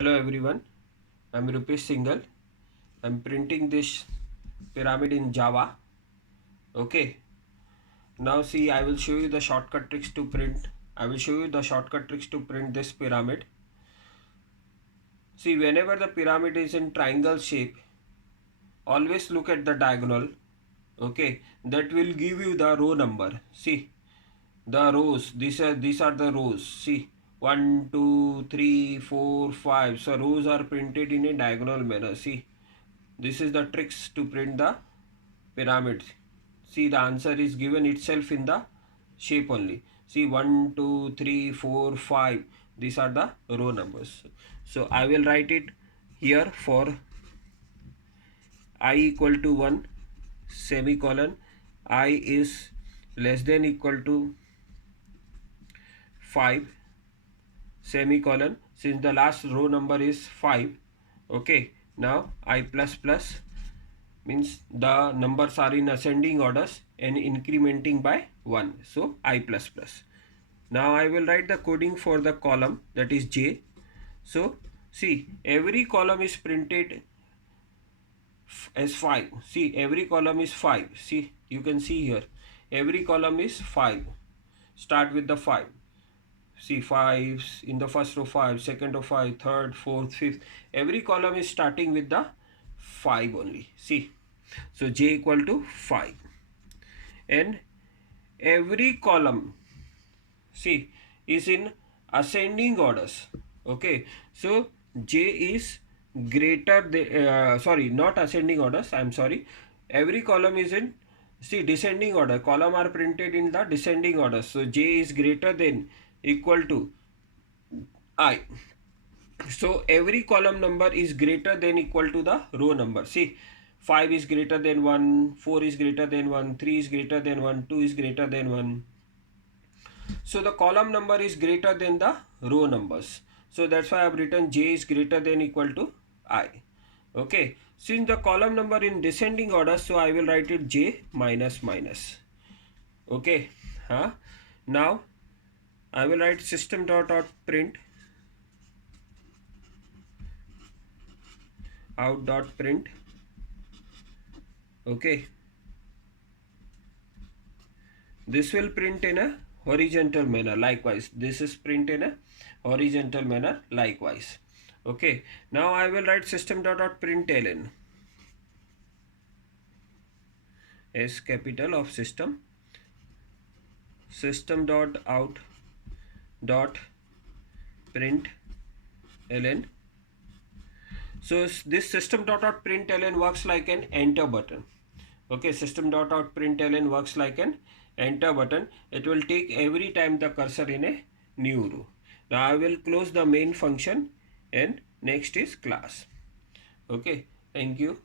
Hello everyone, I'm Rupesh Singhal. I'm printing this pyramid in Java. Okay, now see, I will show you the shortcut tricks to print. I will show you the shortcut tricks to print this pyramid. See, whenever the pyramid is in triangle shape, always look at the diagonal. Okay, that will give you the row number. See, the rows, these are the rows. See, 1 2 3 4 5. So rows are printed in a diagonal manner. See, this is the tricks to print the pyramid. See, the answer is given itself in the shape only. See, 1 2 3 4 5. These are the row numbers. So I will write it here for I equal to 1 semicolon. I is less than equal to 5 semicolon. Since the last row number is 5. Okay, now I plus plus means the numbers are in ascending orders and incrementing by 1. So I plus plus. Now I will write the coding for the column, that is J. So see, every column is printed as 5. See, every column is 5. See, you can see here. Every column is 5. Start with the 5. See, 5 in the first row, 5, second row 5, third, fourth, fifth. Every column is starting with the 5 only. See, so J equal to 5. And every column, see, is in ascending orders. Okay, so J is greater than, sorry, not ascending orders, I am sorry. Every column is in, see, descending order. Column are printed in the descending order. So J is greater than equal to I. So every column number is greater than equal to the row number. See, 5 is greater than 1, 4 is greater than 1, 3 is greater than 1, 2 is greater than 1. So the column number is greater than the row numbers. So that's why I have written J is greater than equal to I. Okay. Since the column number in descending order, so I will write it J minus minus. Okay. Now I will write system.out.print out.print. Okay. This will print in a horizontal manner. Likewise, this is print in a horizontal manner. Likewise. Okay. Now I will write system.out.println S capital of system. System.out.println. So this system.out.println works like an enter button. Okay, system.out.println works like an enter button. It will take every time the cursor in a new row. Now I will close the main function and next is class. Okay, thank you.